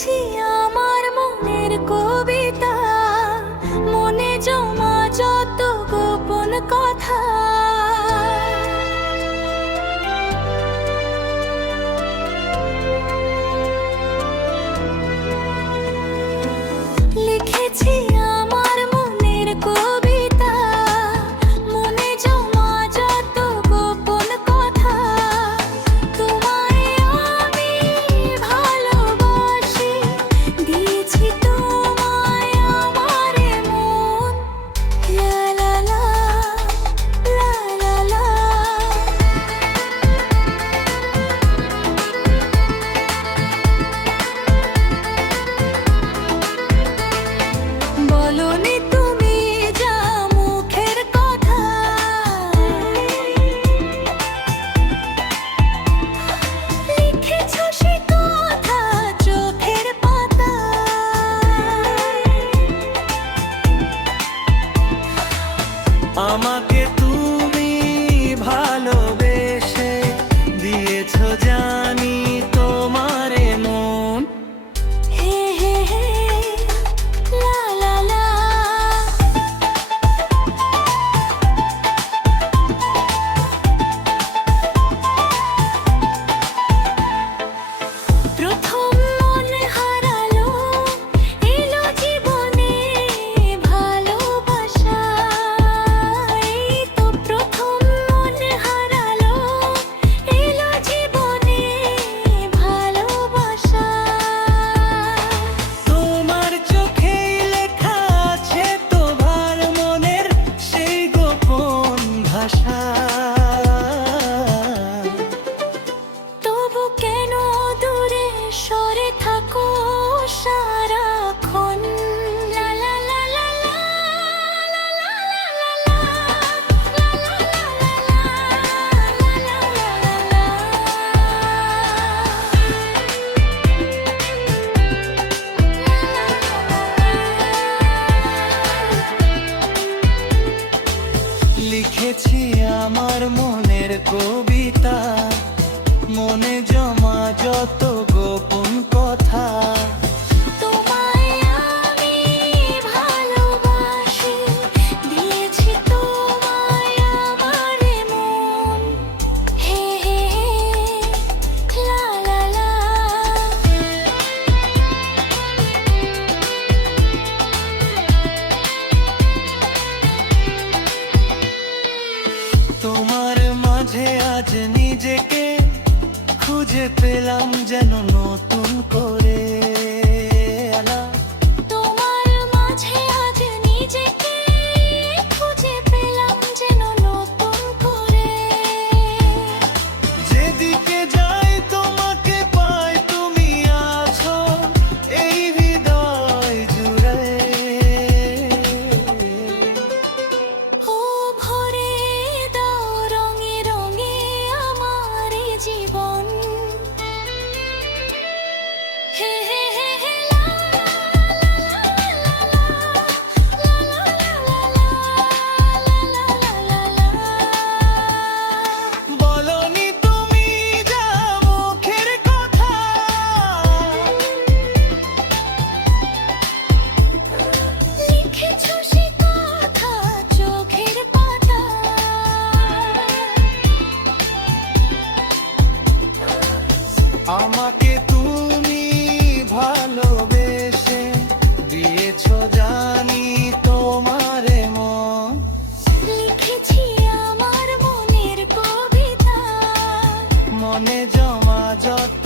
লিখেছি আমার মনের কবিতা, মনে জমা যত গোপন কথা। লিখেছি আমার মনের কবিতা, মনে জমা যত গোপন কথা। তোমায় আমি ভালোবাসি, দিয়েছি তোমায় আমার মন। লা লা লা, লা লা লা। বলনি তুমি যা মুখের কথা, লিখেছো সে কথা চোখের পাতায়। আমাকে তুমি ভালোবেসে দিয়েছো জানি তোমারে মন। হে হে হে, লা লা লা। প্রথম মন হারালো, এলো জীবনে ভালোবাসা। এই তো প্রথম মন হারালো, এলো জীবনে ভালোবাসা। তোমার চোখেই লেখা আছে তোমার মনের সেই গোপন ভাষা। তবু কেন দূরে সরে থাকো সারাক্ষণ? লা লা লা লা লা, লা লা লা লা লা, লা লা লা লা লা, লা লা লা লা লা। লিখেছি আমার মনের কবিতা, মনে জমা যত গোপন কথা। তোমায় আমি ভালোবাসি, দিয়েছি তোমায় আমার মন। হে হে হে, লা লা লা। তোমার মাঝে আজ নিজেকে খুঁজে পেলাম যেন নতুন করে। আলা তোমার মাঝে আজ নিজেকে খুঁজে পেলাম যেন নতুন করে। যেদিকে যাই তোমাকে পাই, তুমি আছো এই হৃদয় জুড়ে। ও ভরে দাও রঙে রঙে আমার এই জীবন। হে হে হে হে, লা লা লা লা লা, লা লা লা লা, লা লা লা লা লা। বলনি তুমি যা মুখের কথা, লিখেছো সে কথা চোখের পাতায়। আমাকে তুমি ভালোবেসে দিয়েছো জানি তোমারে মন। লিখেছি আমার মনের কবিতা, মনে জমা যত